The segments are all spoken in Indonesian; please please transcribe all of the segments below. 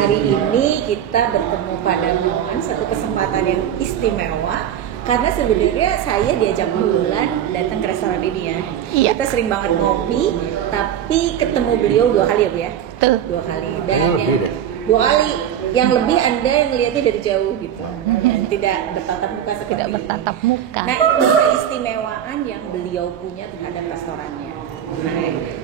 Hari ini kita bertemu Pak Darmawan, satu kesempatan yang istimewa karena sebenarnya saya diajak Bulan datang ke restoran ini ya. Iya. Kita sering banget ngopi, tapi ketemu beliau 2 kali ya Bu ya? Tuh. 2 kali. Dan yang 2 kali, yang lebih Anda yang lihatnya dari jauh gitu. Dan tidak bertatap muka seperti Tidak bertatap muka. Nah, itu keistimewaan yang beliau punya terhadap restorannya. Nah,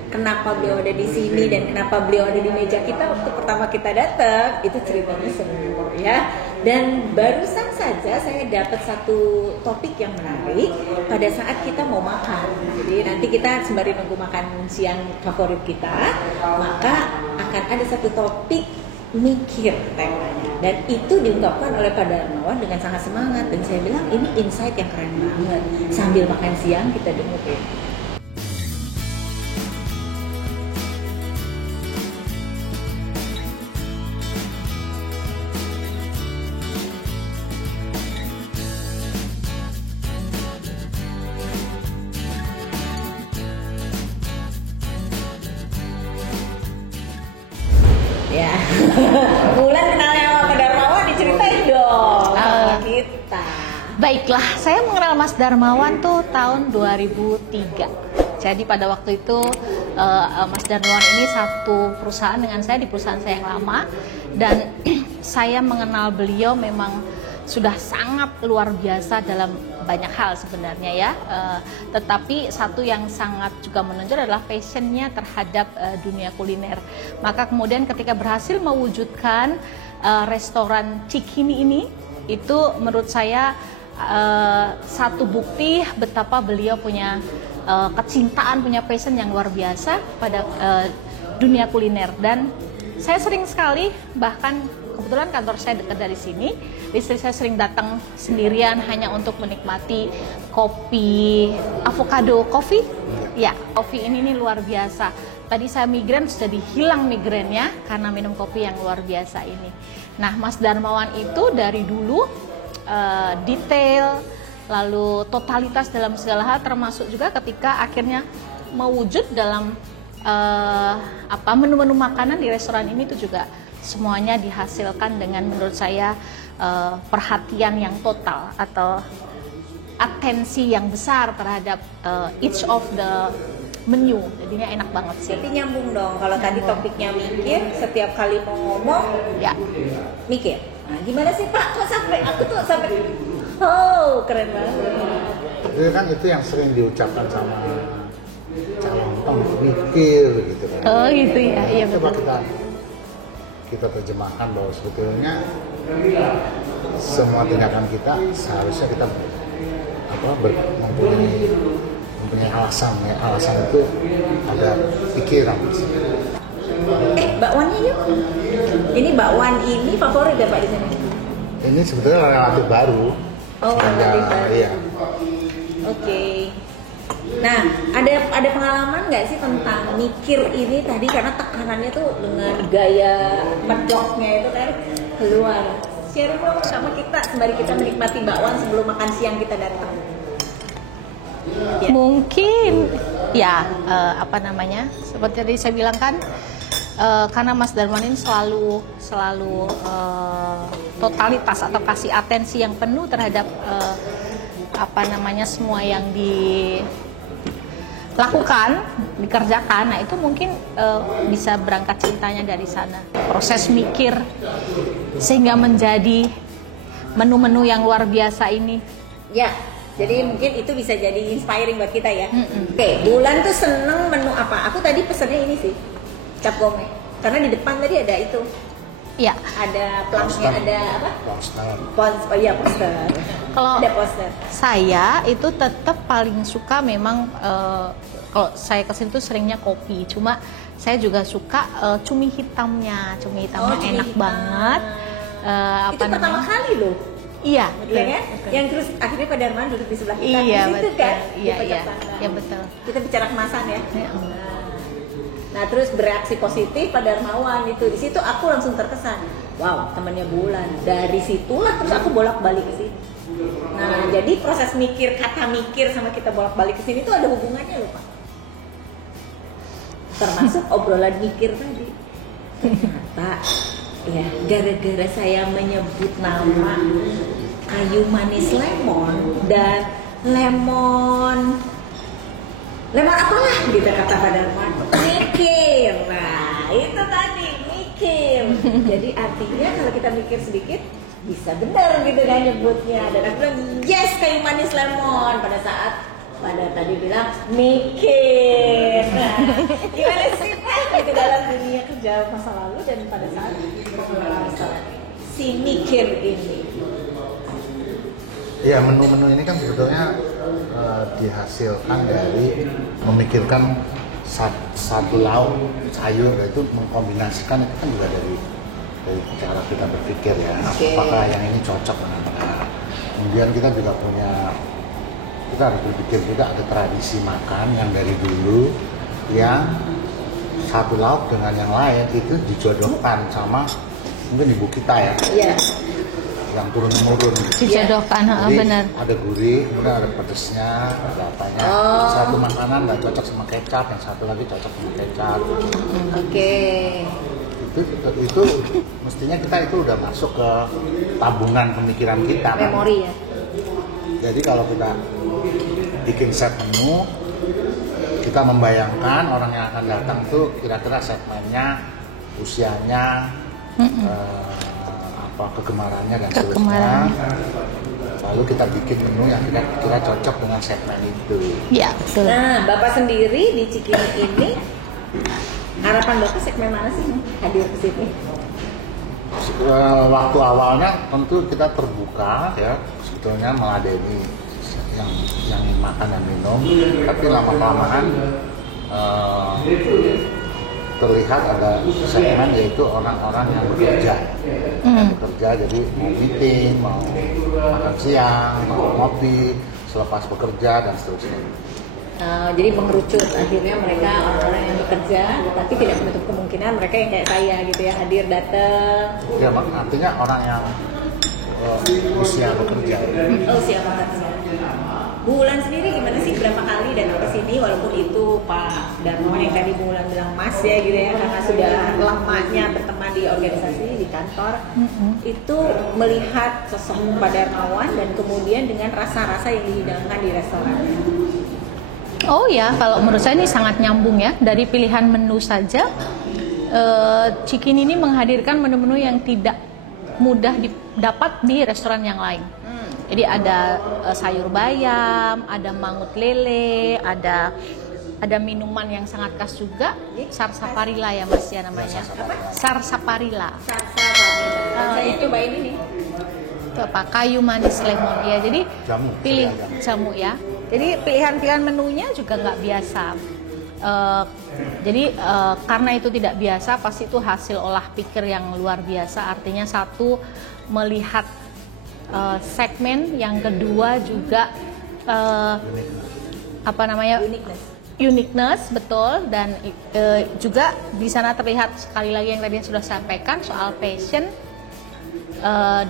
kenapa beliau ada di sini dan kenapa beliau ada di meja kita waktu pertama kita datang, itu ceritanya semua ya. Dan barusan saja saya dapat satu topik yang menarik pada saat kita mau makan. Jadi nanti kita sembari nunggu makan siang favorit kita, maka akan ada satu topik mikir temanya, dan itu diungkapkan oleh Pak Darmawan dengan sangat semangat, dan saya bilang ini insight yang keren banget. Sambil makan siang kita dengerin. Ya, Bulan kenalnya sama Pak Darmawan, diceritain dong sama kita. Baiklah, saya mengenal Mas Darmawan tuh tahun 2003. Jadi pada waktu itu Mas Darmawan ini satu perusahaan dengan saya, di perusahaan saya yang lama. Dan saya mengenal beliau memang sudah sangat luar biasa dalam banyak hal sebenarnya ya. Tetapi satu yang sangat juga menonjol adalah passionnya terhadap dunia kuliner. Maka kemudian ketika berhasil mewujudkan restoran Cikini ini, itu menurut saya satu bukti betapa beliau punya kecintaan, punya passion yang luar biasa pada dunia kuliner. Dan saya sering sekali, bahkan kebetulan kantor saya dekat dari sini, istri saya sering datang sendirian hanya untuk menikmati kopi avocado coffee. Ya, kopi ini luar biasa. Tadi saya migren, sudah hilang migrennya karena minum kopi yang luar biasa ini. Nah, Mas Darmawan itu dari dulu detail, lalu totalitas dalam segala hal, termasuk juga ketika akhirnya mewujud dalam menu-menu makanan di restoran ini itu juga semuanya dihasilkan dengan menurut saya perhatian yang total atau atensi yang besar terhadap each of the menu. Jadinya enak banget sih. Jadi nyambung dong, kalau tadi topiknya mikir, setiap kali mau ngomong Ya. mikir. Nah, gimana sih Pak? Kok sampai aku tuh sampai keren banget. Itu kan itu yang sering diucapkan sama calon pemikir gitu kan. Oh gitu ya, iya Coba betul. kita terjemahkan bahwa sebetulnya semua tindakan kita seharusnya kita mempunyai alasan. Ya, alasan itu ada pikiran. Bakwannya yuk. Ini bakwan ini favorit ya Pak di sini? Ini sebetulnya relatif baru. Oh, relatif baru. Iya. Oke. Nah, ada pengalaman nggak sih tentang mikir ini tadi, karena tekanannya tuh dengan gaya medoknya itu kan keluar. Share dong sama kita sembari kita menikmati bakwan sebelum makan siang kita datang. Ya. Mungkin ya seperti tadi saya bilang kan, karena Mas Darmawan ini selalu totalitas atau kasih atensi yang penuh terhadap semua yang dilakukan, dikerjakan. Nah itu mungkin bisa berangkat cintanya dari sana, proses mikir sehingga menjadi menu-menu yang luar biasa ini. Ya, jadi mungkin itu bisa jadi inspiring buat kita ya. Oke, Bulan tuh seneng menu apa? Aku tadi pesennya ini sih, cap gome. Karena di depan tadi ada itu. Ya. Ada planknya, ada apa? Poster. Kalau ada poster. saya itu tetap paling suka memang kalau saya kesini tuh seringnya kopi. Cuma saya juga suka cumi hitamnya. Cumi hitamnya enak hitam banget. Itu pertama kali loh. Iya, Iya kan? Yang terus akhirnya Pak Darmawan duduk di sebelah kita. Iya, di situ betul. kan? Iya, Di iya. Pecah Iya, betul. Kita bicara kemasan ya. Iya. Nah, terus bereaksi positif Pak Darmawan itu. Di situ aku langsung terkesan. Wow, temannya Bulan. Dari situlah terus aku bolak-balik ke sini. Nah, jadi proses mikir, kata mikir sama kita bolak-balik ke sini itu ada hubungannya loh, Pak. Termasuk obrolan mikir tadi. Ternyata ya gara-gara saya menyebut nama kayu manis lemon dan lemon apalah gitu kata Pak Darmawan, mikir. Nah itu tadi mikir. Jadi artinya kalau kita mikir sedikit bisa benar gitu kan nyebutnya. Dan aku bilang yes kayu manis lemon pada saat pada tadi bilang mikir. Nah, gimana sih itu dalam dunia kerja masa lalu dan pada saat berkenalan restoran si mikir ini. Ya menu-menu ini kan sebetulnya dihasilkan dari memikirkan satu lauk sayur, itu mengkombinasikan itu kan juga dari cara kita berpikir ya. Apakah yang ini cocok dengan apa. Kemudian kita juga kita harus berpikir juga ada tradisi makan yang dari dulu yang satu lauk dengan yang lain itu dijodohkan sama mungkin ibu kita ya. Iya. Yang turun-temurun dijodohkan. Jadi Benar. ada gurih, kemudian ada pedesnya, ada apanya. Satu makanan nggak cocok sama kecap, yang satu lagi cocok sama kecap. Oke. Itu mestinya kita itu udah masuk ke tabungan pemikiran kita kan? Memori ya. Jadi kalau kita bikin set menu, kita membayangkan orang yang akan datang tuh kira-kira segmennya, usianya, kegemarannya dan seterusnya. Lalu kita bikin menu yang kira-kira cocok dengan segmen itu. Iya, betul. Nah, Bapak sendiri di Cikini ini harapan Bapak segmen mana sih hadir ke sini? Waktu awalnya tentu kita terbuka ya, sebetulnya meladeni yang makan dan minum, tapi lama-kelamaan terlihat ada segmen yaitu orang-orang yang bekerja. Bekerja jadi mau meeting, mau makan siang, mau ngopi, selepas bekerja dan seterusnya. Jadi mengerucut akhirnya mereka orang-orang yang bekerja, tapi tidak menutup kemungkinan mereka yang kayak saya gitu ya hadir datang. Ya, artinya orang yang usia bekerja. Usia bekerja. Bu Wulan sendiri gimana sih, berapa kali datang ke sini walaupun itu Pak Darmawan yang tadi Bu Wulan bilang Mas ya gitu ya, karena sudah lamanya berteman di organisasi di kantor, itu melihat sosok Pak Darmawan dan kemudian dengan rasa-rasa yang dihidangkan di restoran. Oh ya, kalau menurut saya ini sangat nyambung ya. Dari pilihan menu saja, Cikini ini menghadirkan menu-menu yang tidak mudah didapat di restoran yang lain. Jadi ada sayur bayam, ada mangut lele, ada minuman yang sangat khas juga, sarsaparilla ya Mas ya namanya. Sarsaparilla. Saya cobain ini. Itu apa? Kayu manis lemon ya. Jadi pilih jamu ya. Jadi pilihan-pilihan menunya juga nggak biasa. Jadi karena itu tidak biasa, pasti itu hasil olah pikir yang luar biasa. Artinya satu, melihat segmen, yang kedua juga uniqueness betul, dan juga di sana terlihat sekali lagi yang tadi sudah sampaikan soal passion,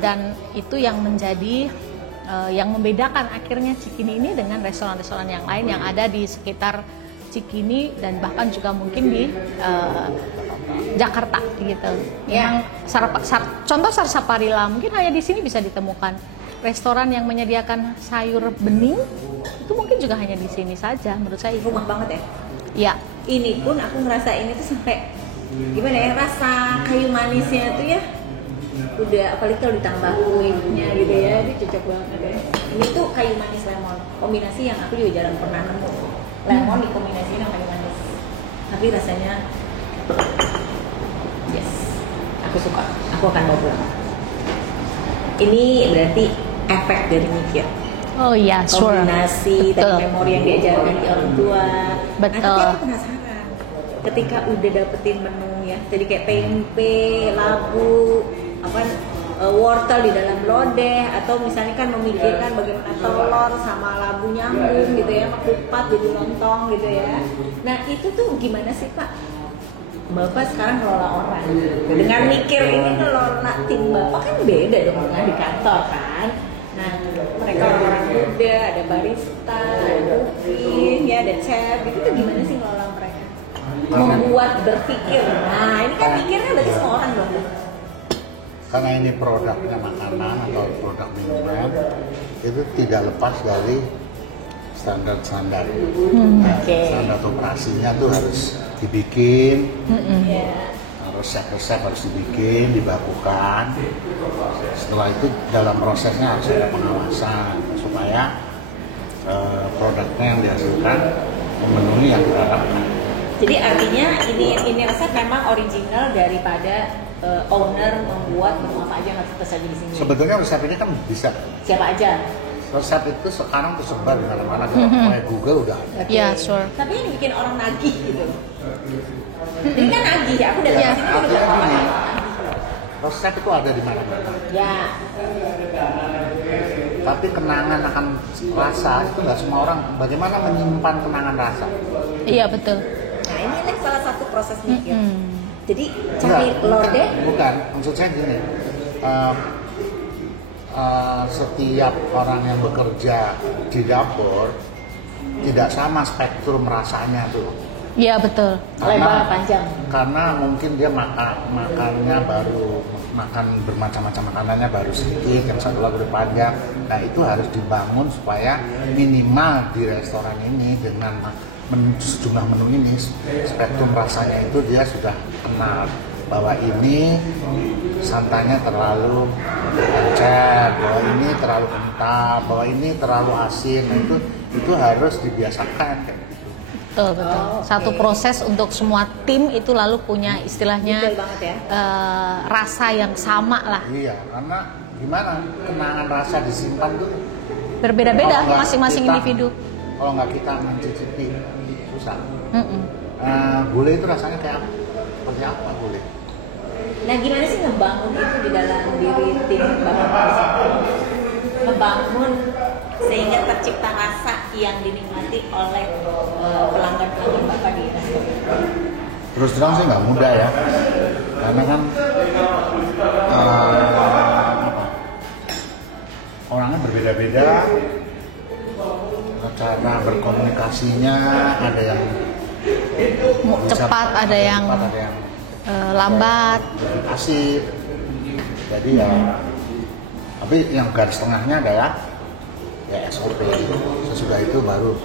dan itu yang menjadi yang membedakan akhirnya Cikini ini dengan restoran-restoran yang lain yang ada di sekitar Cikini dan bahkan juga mungkin di Jakarta gitu. Yang contoh sarsaparilla mungkin hanya di sini bisa ditemukan. Restoran yang menyediakan sayur bening itu mungkin juga hanya di sini saja. Menurut saya Rumah banget ya. Ya. Ini pun aku ngerasa ini tuh sampai gimana ya, rasa kayu manisnya tuh ya udah, apalagi kalau ditambah kuenya gitu ya, ini cocok banget ya. Ini tuh kayu manis lemon, kombinasi yang aku juga jarang pernah nemu. Lemon dikombinasiin sama kayu manis, tapi rasanya yes, aku suka, aku akan bawa pulang. Ini berarti efek dari mikir. Oh iya, sure. Kombinasi dan memori yang diajarkan di orang tua. Betul. Nah, tapi aku penasaran ketika udah dapetin menu ya, jadi kayak tempe, labu, wortel di dalam lodeh, atau misalnya kan memikirkan bagaimana telur sama labu nyambung gitu ya, sama kupat jadi lontong gitu ya. Nah itu tuh gimana sih Pak? Bapak sekarang ngelola orang dengan mikir ini, ngelola tim Bapak kan beda dong dengan di kantor kan. Nah mereka orang-orang muda, ada barista, ada cooking, ya ada chef, itu tuh gimana sih ngelola mereka? Membuat berpikir. Nah ini kan mikirnya berarti semua orang dong. karena ini produknya makanan atau produk minuman, itu tidak lepas dari standar-standar. Standar operasinya tuh harus dibikin, resep-resep harus dibikin, dibakukan. Setelah itu dalam prosesnya harus ada pengawasan supaya produknya yang dihasilkan memenuhi yang kita harapkan. Jadi artinya ini resep memang original daripada owner membuat menu apa aja yang harus tersaji di sini. Sebetulnya resep ini kan bisa. Siapa aja? Resep itu sekarang tersebar di mana-mana, kayak Google udah ada. Ya, sure. Tapi ini bikin orang nagih gitu. Ini kan nagih, aku datang ke sini udah artinya apa gini, resep itu ada di mana-mana. Ya. Tapi kenangan akan rasa itu nggak semua orang. Bagaimana menyimpan kenangan rasa? Iya, betul. Nah ini salah satu proses mikir. Jadi cari lodeh. Bukan, maksud saya gini. Setiap orang yang bekerja di dapur tidak sama spektrum rasanya tuh. Iya, betul. Lebar panjang. Karena mungkin dia makannya baru makan bermacam-macam makanannya baru sedikit, yang satu lagi udah panjang. Nah itu harus dibangun supaya minimal di restoran ini dengan sejumlah menu ini spektrum rasanya itu dia sudah kenal bahwa ini santannya terlalu encer, bahwa ini terlalu kental, bahwa ini terlalu asin. Nah, itu harus dibiasakan kayak gitu. Betul. Satu proses untuk semua tim itu lalu punya istilahnya banget ya. Rasa yang sama lah. Iya, karena gimana kenangan rasa disimpan tuh Berbeda-beda masing-masing individu. Kalau nggak kita mencicipi susah. Gulai itu rasanya kayak apa? Seperti apa gulai? Nah gimana sih ngebangun itu di dalam diri tim Bapak? Membangun sehingga tercipta rasa yang dinikmati oleh pelanggan-pelanggan Bapak di restoran. Terus terang sih nggak mudah ya, karena kan orangnya berbeda-beda, cara berkomunikasinya ada yang cepat, ada yang lambat, asik. Jadi ya, tapi yang garis tengahnya adalah ya SOP. Sesudah itu baru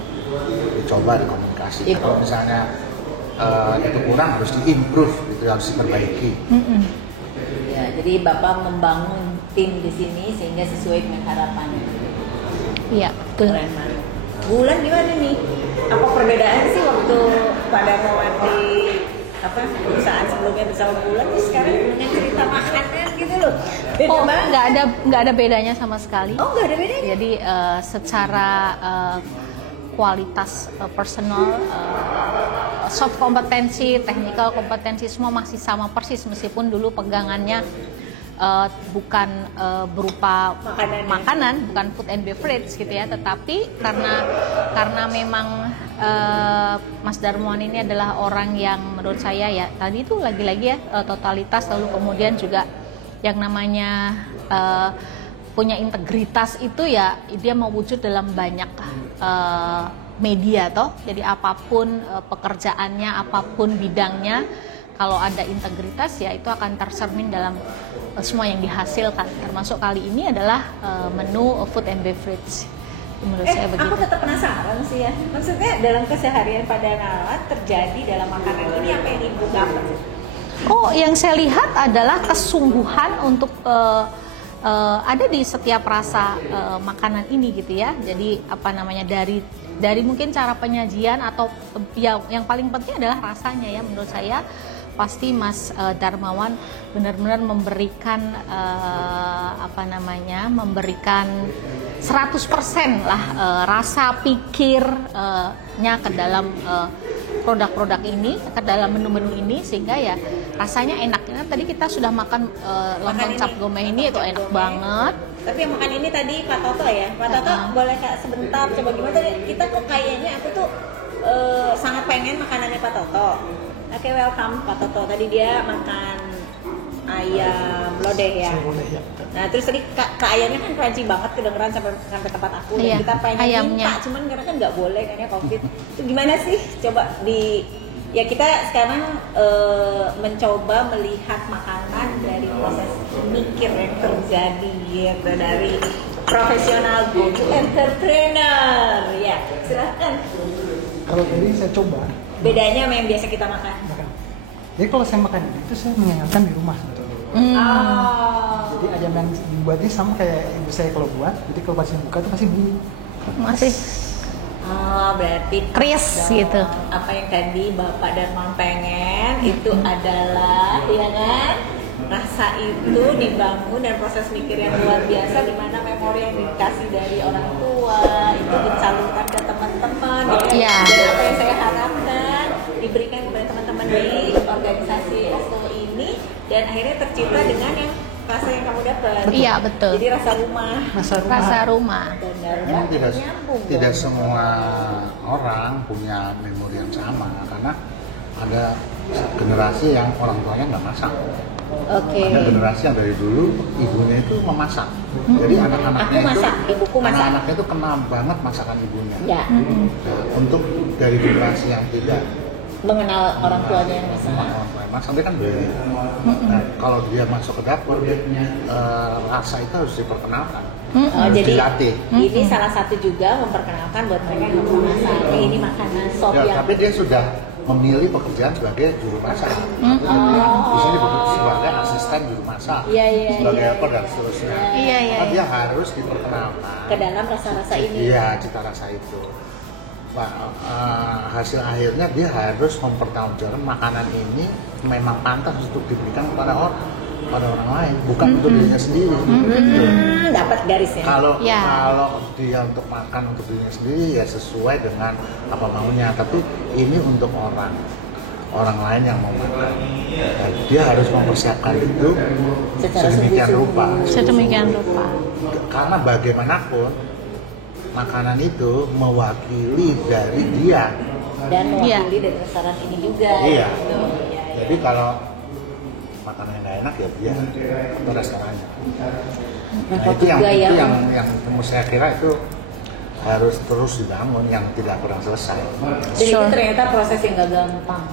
dicoba dikomunikasi. Kalau misalnya itu kurang harus diimprove, itu harus diperbaiki. Ya, jadi Bapak membangun tim di sini sehingga sesuai dengan harapan. Iya, betul. Keren banget. Bulan gimana nih? Apa perbedaan sih waktu pada momen di perusahaan sebelumnya bersama Bulan, terus sekarang dengan cerita makanan gitu loh? Beda banget. Nggak ada bedanya sama sekali. Oh, nggak ada bedanya. Jadi secara kualitas personal, soft kompetensi, technical kompetensi semua masih sama persis meskipun dulu pegangannya bukan berupa makanan, bukan food and beverage gitu ya, tetapi karena memang Mas Darmawan ini adalah orang yang menurut saya ya tadi itu lagi-lagi ya totalitas, lalu kemudian juga yang namanya punya integritas itu ya dia mewujud dalam banyak media toh. Jadi apapun pekerjaannya, apapun bidangnya, kalau ada integritas ya itu akan tercermin dalam semua yang dihasilkan. Termasuk kali ini adalah menu food and beverage. Menurut saya begitu. Aku tetap penasaran sih ya. Maksudnya dalam keseharian Pak Darmawan terjadi dalam makanan ini apa yang Ibu dapat? Oh, yang saya lihat adalah kesungguhan untuk ada di setiap rasa makanan ini gitu ya. Jadi apa namanya dari mungkin cara penyajian atau yang paling penting adalah rasanya ya. Menurut saya pasti Mas Darmawan benar-benar memberikan memberikan 100% lah rasa pikirnya ke dalam produk-produk ini, ke dalam menu-menu ini, sehingga ya rasanya enak. Nah, tadi kita sudah makan lontong cap gomeh ini, itu enak banget. Tapi yang makan ini tadi Pak Toto ya, Pak Toto boleh Kak sebentar coba gimana tadi? Kita kok kayaknya aku tuh sangat pengen makanannya Pak Toto. Oke, welcome Pak Toto. Tadi dia makan ayam lodeh ya. Nah terus tadi ayamnya kan crunchy banget, kedengeran sampai tempat aku. Dan kita pengen minta, cuman karena kan nggak boleh karena COVID. Itu gimana sih? Coba Ya kita sekarang mencoba melihat makanan dari proses mikir yang terjadi gitu, dari profesional to entrepreneur. Ya, silahkan. Kalau tadi saya coba. Bedanya sama yang biasa kita makan. Jadi kalau saya makan itu saya mengingatkan di rumah sebetulnya. Oh. Jadi ayam yang dibuatnya sama kayak ibu saya kalau buat. Jadi kalau pas buka itu pasti bunyi. Masih Oh, berarti Kris dong. gitu. Apa yang tadi Bapak Darmawan pengen itu adalah, ya kan? Rasa itu dibangun dan proses mikir yang luar biasa, di mana memori yang dikasih dari orang tua itu disalurkan ke teman-teman. Iya. Dan apa yang saya harapkan diberikan kepada teman-teman di organisasi SO ini, dan akhirnya tercipta dengan yang rasa yang kamu dapat. Iya, betul. Jadi rasa rumah. Rasa rumah. Benar. Memang Nyambung tidak dong. semua orang punya memori yang sama, karena ada generasi yang orang tuanya nggak masak. Oke. Ada generasi yang dari dulu ibunya itu memasak. Jadi anak-anaknya Aku masak, itu, ibuku masak. anak-anaknya itu kenal banget masakan ibunya. Ya. Nah, untuk dari generasi yang tidak Mengenal orang tuanya yang masak. masak dia kan beli. Nah, kalau dia masuk ke dapur, rasa itu harus diperkenalkan. Oh, Harus jadi dilatih. ini salah satu juga memperkenalkan buat mereka yang mau masak. Ini makanan sop Ya, yang tapi dia sudah memilih pekerjaan sebagai juru masak. Di sini sebagai asisten juru masak, Iya, iya, sebagai iya. apa dan seterusnya. Iya, iya, Maka iya. dia harus diperkenalkan. ke dalam rasa-rasa ini. Iya, cita rasa itu. Nah, hasil akhirnya dia harus mempertanggungjawabkan makanan ini memang pantas untuk diberikan kepada orang lain, bukan untuk dirinya sendiri. Dapat garisnya. Kalau Ya. kalau dia untuk makan untuk dirinya sendiri ya sesuai dengan apa maunya, tapi ini untuk orang lain yang mau makan. Dan dia harus mempersiapkan itu Secara sedemikian sungguh-sungguh. rupa. Sedemikian rupa. Karena bagaimanapun makanan itu mewakili dari dia. Dan mewakili dari restoran ini juga. Iya. Gitu. Iya, iya. Jadi kalau makanan yang nggak enak ya dia atau restorannya. Nah, Repot itu juga ya. yang saya kira itu harus terus dibangun, yang tidak pernah selesai. Dan itu Sure. ternyata proses yang gak gampang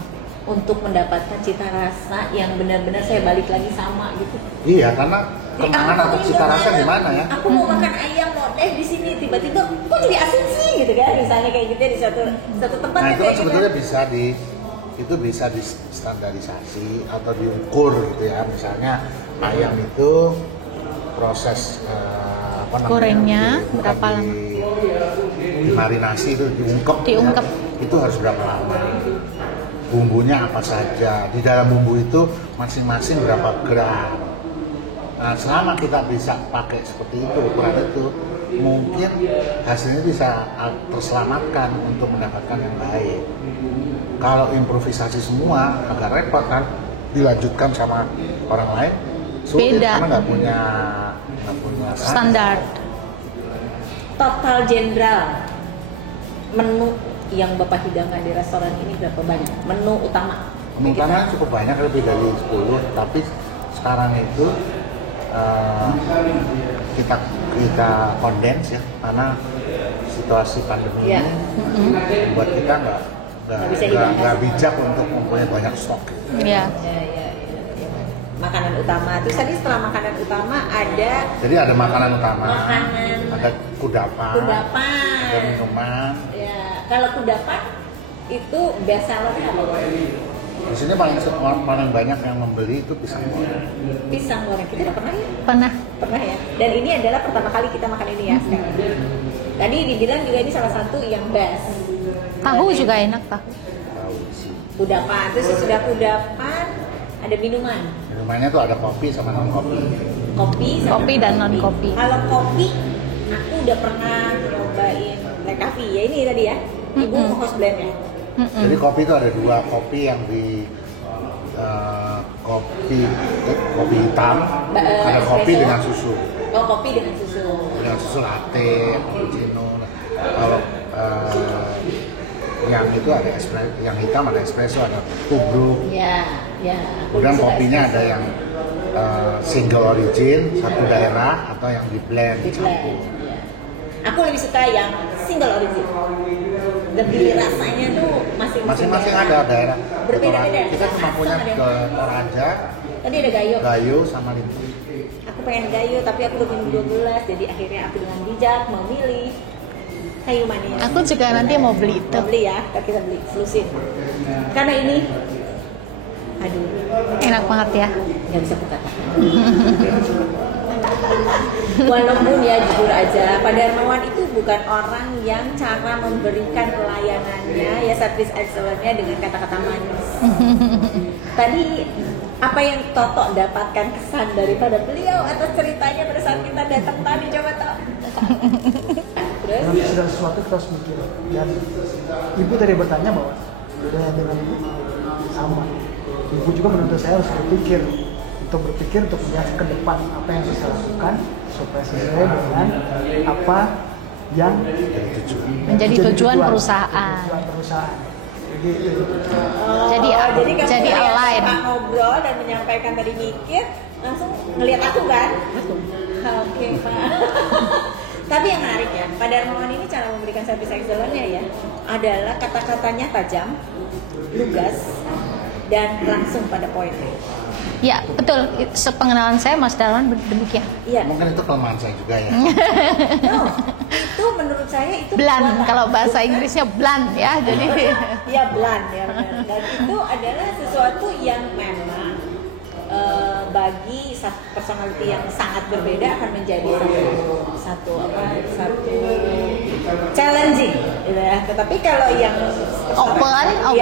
untuk mendapatkan cita rasa yang benar-benar saya balik lagi sama gitu. Iya, karena kenangan Aku atau ini cita gak rasa enak. di mana ya? Aku mau makan ayam lodeh di sini, tiba-tiba kok jadi asin sih gitu kan? Misalnya kayak gitu ya, di satu tempat Nah, kan itu kan kayak gitu. sebetulnya bisa distandarisasi atau diukur gitu ya. Misalnya ayam itu proses Gorengnya bukan berapa lama? dimarinasi itu diungkep. Diungkep. Itu harus berapa lama? Bumbunya apa saja? Di dalam bumbu itu masing-masing berapa gram? Nah, selama kita bisa pakai seperti itu, ukuran itu, mungkin hasilnya bisa terselamatkan untuk mendapatkan yang baik. Kalau improvisasi semua agak repot kan, dilanjutkan sama orang lain, sulit Beda. karena nggak punya Standar. Total jenderal menu yang Bapak hidangkan di restoran ini berapa banyak? Menu utama. Kemungkinan cukup banyak, lebih dari 10, tapi sekarang itu kita kondens ya, karena situasi pandemi Ya. ini membuat kita nggak bijak untuk mempunyai banyak stok. Iya. Ya. Makanan utama. Terus tadi setelah makanan utama ada Jadi ada makanan utama, Makanan. ada kudapan, kudapan. ada minuman. Ya, kalau kudapan itu best sellernya apa? Di sini paling banyak yang membeli itu pisang goreng. Pisang goreng. Kita udah pernah ya? Pernah. Ya. Dan ini adalah pertama kali kita makan ini ya sekarang. Tadi dibilang juga ini salah satu yang best. Tahu juga enak tahu. Tahu sih. Kudapan. Terus sesudah kudapan ada minuman. Minumannya tuh ada kopi sama non kopi. Kopi sama Kopi dan non-kopi. Kalau kopi, aku udah pernah nyobain black coffee. Ya ini tadi ya. Ibu host blend ya. Jadi kopi itu ada dua, kopi yang di kopi hitam, ada kopi espresso. dengan susu. Oh, kopi dengan susu. Dengan susu latte, cappuccino. Kalau yang itu ada espresso, yang hitam ada espresso, ada tubruk. Ya. Aku Kemudian suka kopinya espresso. ada yang single origin, satu daerah, atau yang di blend, Di blend. dicampur. Ya. Aku lebih suka yang single origin. lebih rasanya tuh Masing-masing ada daerah. Berbeda-beda. Kita cuma punya Asam ada. ke Toraja, Tadi ada gayo. Gayo sama Lintu. Aku pengen gayo tapi aku udah minum 12, jadi akhirnya aku dengan bijak memilih kayu manis. Aku juga nanti mau beli itu. Kita beli ya, kita beli selusin. Karena ini, aduh, Enak banget ya. nggak bisa kukatakan. Walaupun ya jujur aja, Pak Darmawan itu bukan orang yang cara memberikan pelayanannya ya service excellence-nya dengan kata-kata manis. Tadi apa yang Toto dapatkan kesan daripada beliau atau ceritanya pada saat kita datang tadi, coba Toto. Terus? Dalam segala sesuatu kita harus mikir. Dan ibu tadi bertanya bahwa budaya dengan ibu sama. Ibu juga menuntut saya harus berpikir untuk melihat ke depan apa yang harus saya lakukan supaya sesuai dengan apa yang Menjadi tujuan perusahaan. Tujuan perusahaan. Jadi itu. Jadi kamu jadi ngeliat align. Pak ngobrol dan menyampaikan tadi mikir, langsung ngelihat aku kan? Oke Pak. Tapi yang menarik ya, Pak Darmawan ini cara memberikan service excellence-nya ya adalah kata-katanya tajam, lugas, dan langsung pada poin. Ya, betul. Sepengenalan saya Mas Darmawan demikian. Iya. Mungkin itu kelemahan saya juga ya. No, itu menurut saya itu Blunt, kekuatan. kalau bahasa Inggrisnya blunt ya. Jadi Ya blunt ya benar. Dan itu adalah sesuatu yang memang bagi personality yang sangat berbeda akan menjadi satu challenging gitu ya. Tetapi kalau yang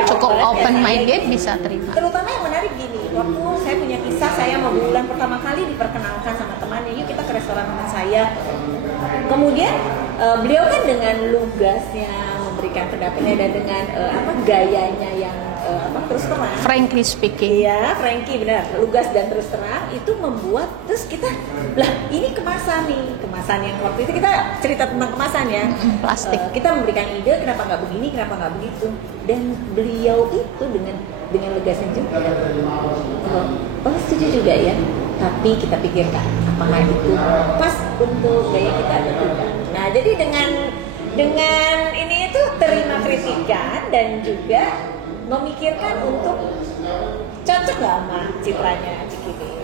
cukup open minded ya, bisa terima. Terutama yang menarik gini, waktu saya punya kisah, saya mau bulan pertama kali diperkenalkan sama temannya, yuk kita ke restoran teman saya. Kemudian beliau kan dengan lugasnya memberikan pendapatnya dan dengan gayanya yang terus terang. Frankly speaking. Iya, Frankie benar, lugas dan terus terang itu membuat terus kita ini kemasan yang waktu itu kita cerita tentang kemasan ya. Plastik. Kita memberikan ide kenapa nggak begini, kenapa nggak begitu, dan beliau itu dengan legasnya juga. Setuju juga ya. Tapi kita pikirkan apakah itu pas untuk gaya kita atau tidak. Nah, jadi dengan ini itu terima kritikan dan juga memikirkan untuk cocok gak sama citranya Cikini.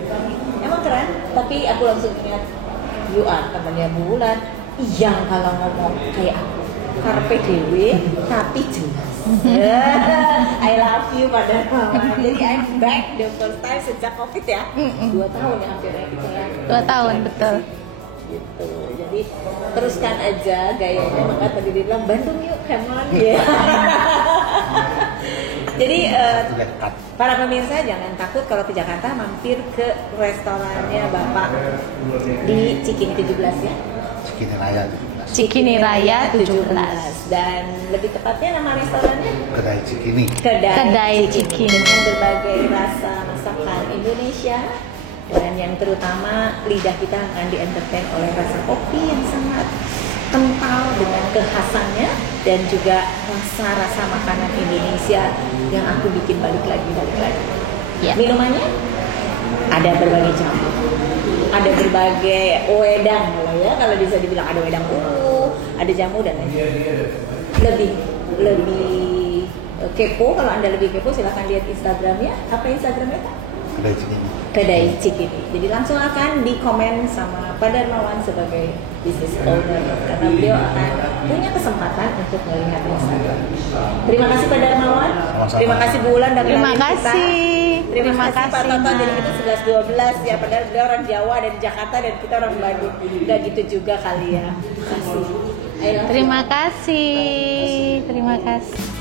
Emang keren, tapi aku langsung ingat you are temannya Bulan yang kalau ngomong kayak aku karpe dewe tapi jelas. I love you pada mama. Jadi I'm back the first time sejak COVID ya. 2 tahun ya hampirnya kita ya. 2 tahun betul. Gitu. Jadi teruskan aja gayanya, maka tadi dia bilang Bandung yuk, come on ya. Jadi para pemirsa jangan takut kalau ke Jakarta mampir ke restorannya Bapak di Cikini 17 ya. Cikini Raya 17. Cikini Raya 17. Dan lebih tepatnya nama restorannya Kedai Cikini. Kedai Cikini. Dengan berbagai rasa masakan Indonesia dan yang terutama lidah kita akan di-entertain oleh rasa kopi yang sangat kental dengan kekhasannya dan juga rasa-rasa makanan Indonesia yang aku bikin balik lagi. Ya. Minumannya ada berbagai jamu, ada berbagai wedang ya, kalau bisa dibilang ada wedang ungu, ada jamu dan lain. Lebih kepo, kalau Anda lebih kepo silahkan lihat Instagramnya. Apa Instagramnya Pak? Kedai Cikini. Kedai Cikini. Jadi langsung akan di-komen sama Pak Darmawan sebagai business owner karena beliau akan punya kesempatan untuk melihat Instagram. Terima kasih Pak Darmawan. Sama-sama. Terima kasih Bu Wulan dan Terima kita. kasih. Terima kasih Pak Toto. Mas. Jadi kita 11-12 ya, padahal beliau orang Jawa dari Jakarta dan kita orang Bandung. Enggak gitu juga kali ya. Terima kasih. Terima kasih. Terima kasih.